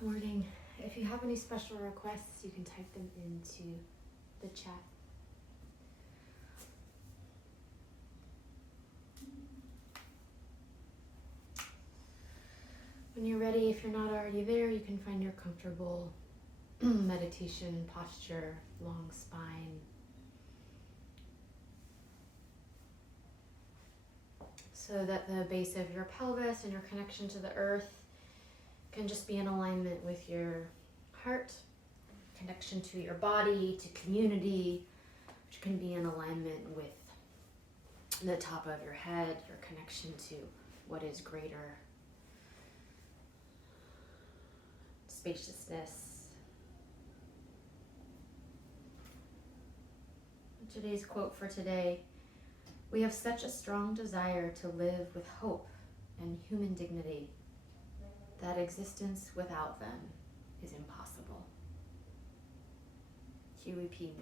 Morning. If you have any special requests, you can type them into the chat. When you're ready, if you're not already there, you can find your comfortable meditation posture, long spine. So that the base of your pelvis and your connection to the earth can just be in alignment with your heart, connection to your body, to community, which can be in alignment with the top of your head, your connection to what is greater. Spaciousness. Today's quote for today: "We have such a strong desire to live with hope and human dignity that existence without them is impossible." Huey P.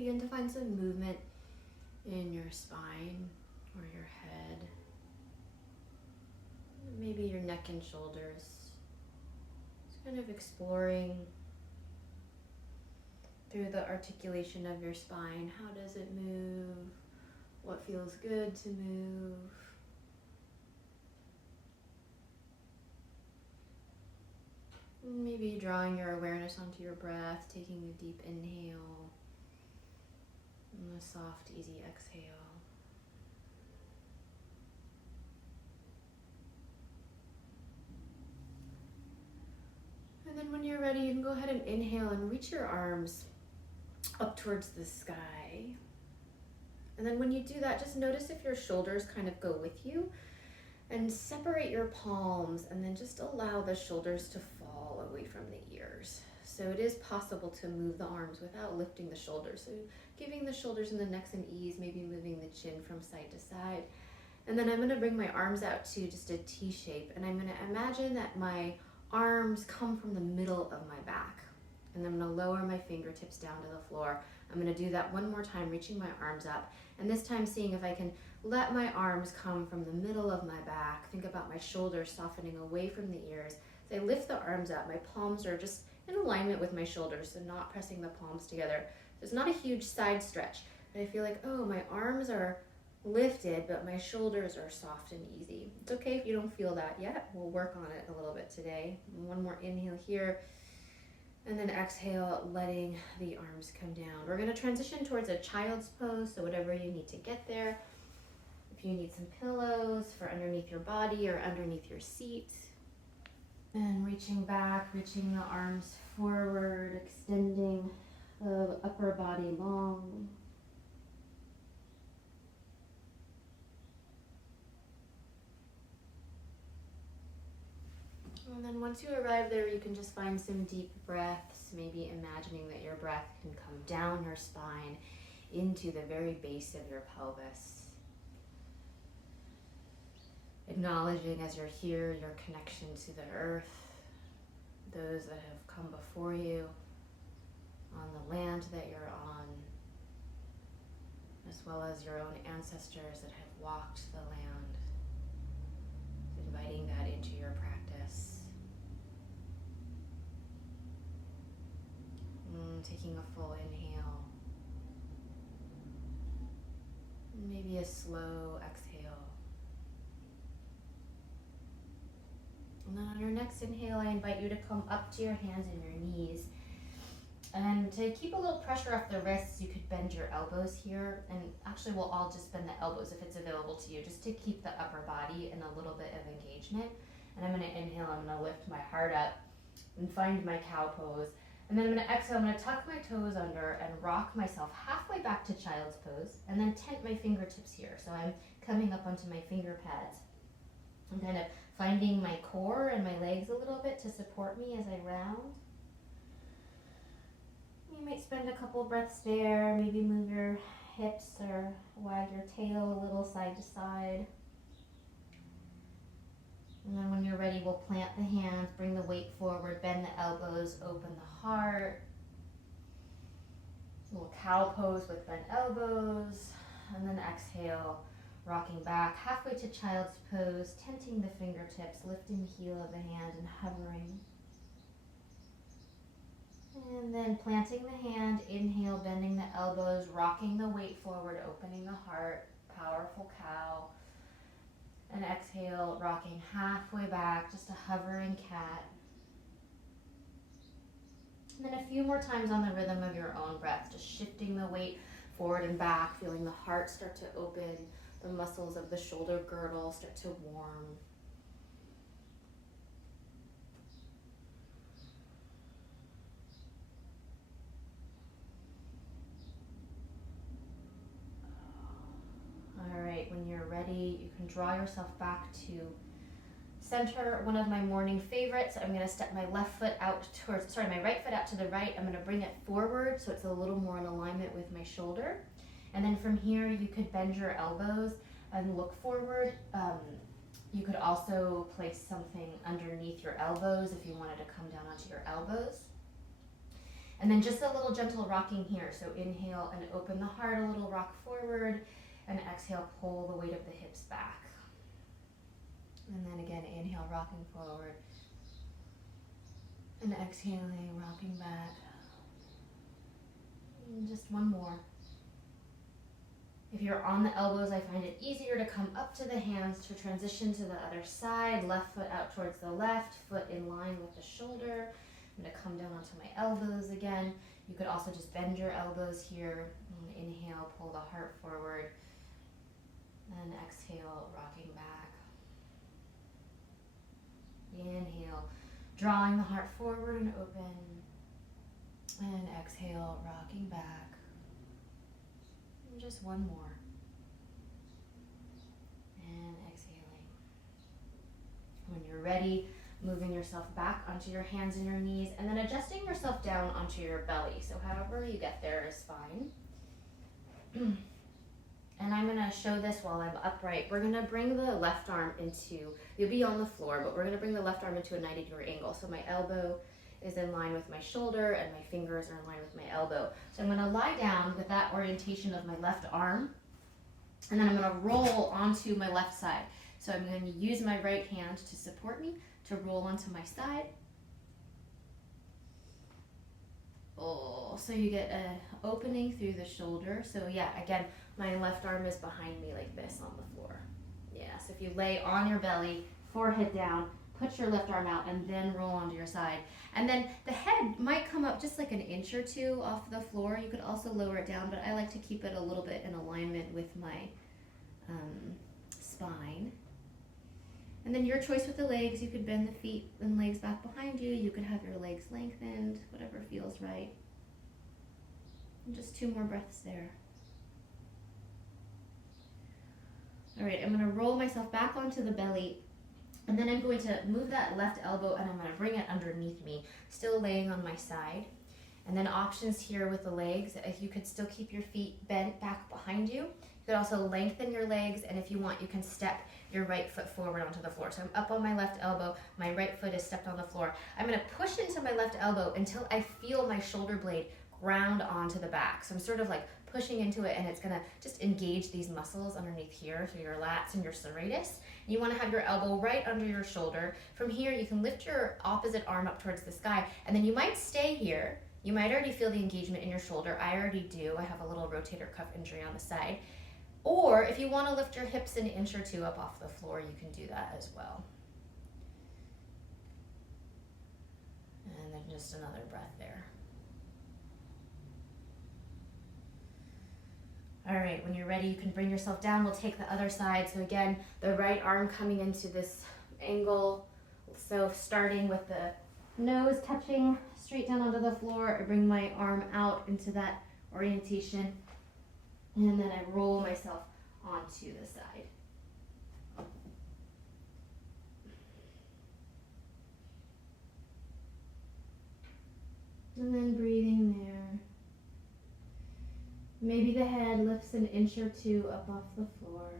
begin to find some movement in your spine or your head, maybe your neck and shoulders. Just kind of exploring through the articulation of your spine. How does it move? What feels good to move? Maybe drawing your awareness onto your breath, taking a deep inhale and a soft, easy exhale. And then when you're ready, you can go ahead and inhale and reach your arms up towards the sky. And then when you do that, just notice if your shoulders kind of go with you, and separate your palms and then just allow the shoulders to fall away from the ears. So it is possible to move the arms without lifting the shoulders. So giving the shoulders and the neck some ease, maybe moving the chin from side to side. And then I'm going to bring my arms out to just a T shape, and I'm going to imagine that my arms come from the middle of my back. And I'm going to lower my fingertips down to the floor. I'm going to do that one more time, reaching my arms up. And this time seeing if I can let my arms come from the middle of my back. Think about my shoulders softening away from the ears. As I lift the arms up, my palms are just in alignment with my shoulders, so not pressing the palms together. There's not a huge side stretch, but I feel like, oh, my arms are lifted, but my shoulders are soft and easy. It's okay if you don't feel that yet. We'll work on it a little bit today. One more inhale here. And then exhale, letting the arms come down. We're going to transition towards a child's pose, so whatever you need to get there. If you need some pillows for underneath your body or underneath your seat. And reaching back, reaching the arms forward, extending the upper body long. And then once you arrive there, you can just find some deep breaths, maybe imagining that your breath can come down your spine into the very base of your pelvis. Acknowledging as you're here your connection to the earth, those that have come before you, on the land that you're on, as well as your own ancestors that have walked the land, inviting that into your practice. Taking a full inhale, maybe a slow exhale. And then on your next inhale, I invite you to come up to your hands and your knees. And to keep a little pressure off the wrists, you could bend your elbows here. And actually, we'll all just bend the elbows if it's available to you, just to keep the upper body in a little bit of engagement. And I'm going to inhale, I'm going to lift my heart up and find my cow pose. And then I'm going to exhale, I'm going to tuck my toes under and rock myself halfway back to child's pose, and then tent my fingertips here. So I'm coming up onto my finger pads. I'm kind of finding my core and my legs a little bit to support me as I round. You might spend a couple breaths there, maybe move your hips or wag your tail a little side to side. And then when you're ready, we'll plant the hands, bring the weight forward, bend the elbows, open the heart. A little cow pose with bent elbows. And then exhale, rocking back halfway to child's pose, tenting the fingertips, lifting the heel of the hand and hovering. And then planting the hand, inhale, bending the elbows, rocking the weight forward, opening the heart, powerful cow. And exhale, rocking halfway back, just a hovering cat. And then a few more times on the rhythm of your own breath, just shifting the weight forward and back, feeling the heart start to open, the muscles of the shoulder girdle start to warm. All right, when you're ready, you can draw yourself back to center, one of my morning favorites. I'm going to step my right foot out to the right. I'm going to bring it forward so it's a little more in alignment with my shoulder. And then from here, you could bend your elbows and look forward. You could also place something underneath your elbows if you wanted to come down onto your elbows. And then just a little gentle rocking here. So inhale and open the heart, a little rock forward, and exhale, pull the weight of the hips back. And then again, inhale, rocking forward, and exhaling, rocking back. And just one more. If you're on the elbows, I find it easier to come up to the hands to transition to the other side. Left foot out towards the left, foot in line with the shoulder. I'm going to come down onto my elbows again. You could also just bend your elbows here. And inhale, pull the heart forward. And exhale, rocking back. Inhale, drawing the heart forward and open. And exhale, rocking back. And just one more. And exhaling. When you're ready, moving yourself back onto your hands and your knees, and then adjusting yourself down onto your belly. So however you get there is fine. And I'm gonna show this while I'm upright. We're gonna bring the left arm into, you'll be on the floor, but we're gonna bring the left arm into a 90-degree angle. So my elbow is in line with my shoulder and my fingers are in line with my elbow. So I'm gonna lie down with that orientation of my left arm, and then I'm gonna roll onto my left side. So I'm gonna use my right hand to support me, to roll onto my side. Oh, so you get an opening through the shoulder. So yeah, again, my left arm is behind me like this on the floor. Yeah, so if you lay on your belly, forehead down, put your left arm out, and then roll onto your side. And then the head might come up just like an inch or two off the floor. You could also lower it down, but I like to keep it a little bit in alignment with my spine. And then your choice with the legs, you could bend the feet and legs back behind you. You could have your legs lengthened, whatever feels right. And just 2 more breaths there. All right, I'm gonna roll myself back onto the belly, and then I'm going to move that left elbow and I'm gonna bring it underneath me, still laying on my side. And then options here with the legs, if you could still keep your feet bent back behind you. You could also lengthen your legs, and if you want, you can step your right foot forward onto the floor. So I'm up on my left elbow, my right foot is stepped on the floor. I'm gonna push into my left elbow until I feel my shoulder blade ground onto the back. So I'm sort of like pushing into it, and it's gonna just engage these muscles underneath here, so your lats and your serratus. You wanna have your elbow right under your shoulder. From here, you can lift your opposite arm up towards the sky, and then you might stay here. You might already feel the engagement in your shoulder. I already do. I have a little rotator cuff injury on the side. Or if you want to lift your hips an inch or 2 up off the floor, you can do that as well. And then just another breath there. All right, when you're ready, you can bring yourself down. We'll take the other side. So again, the right arm coming into this angle. So starting with the nose touching straight down onto the floor, I bring my arm out into that orientation. And then I roll myself onto the side. And then breathing there. Maybe the head lifts an inch or 2 up off the floor.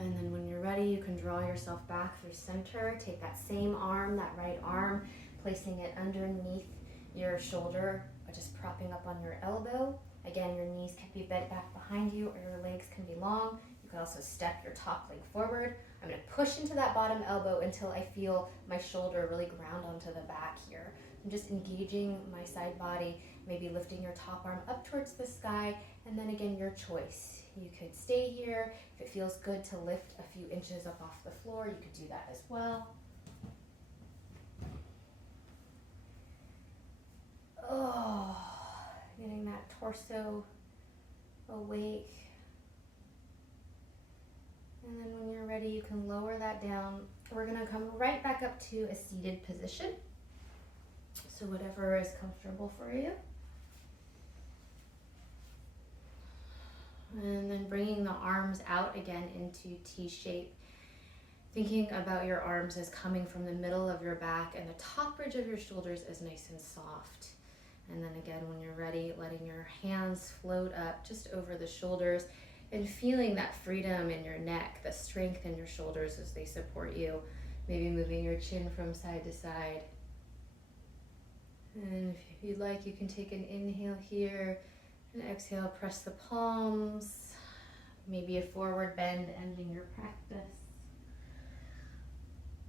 And then when you're ready, you can draw yourself back through center. Take that same arm, that right arm, placing it underneath your shoulder, or just propping up on your elbow. Again, your knees can be bent back behind you, or your legs can be long. You can also step your top leg forward. I'm gonna push into that bottom elbow until I feel my shoulder really ground onto the back here. I'm just engaging my side body, maybe lifting your top arm up towards the sky, and then again, your choice. You could stay here. If it feels good to lift a few inches up off the floor, you could do that as well. Oh, getting that torso awake. And then when you're ready, you can lower that down. We're gonna come right back up to a seated position. So whatever is comfortable for you. And then bringing the arms out again into T shape. Thinking about your arms as coming from the middle of your back and the top bridge of your shoulders is nice and soft. And then again, when you're ready, letting your hands float up just over the shoulders and feeling that freedom in your neck, the strength in your shoulders as they support you. Maybe moving your chin from side to side. And if you'd like, you can take an inhale here and exhale, press the palms. Maybe a forward bend ending your practice.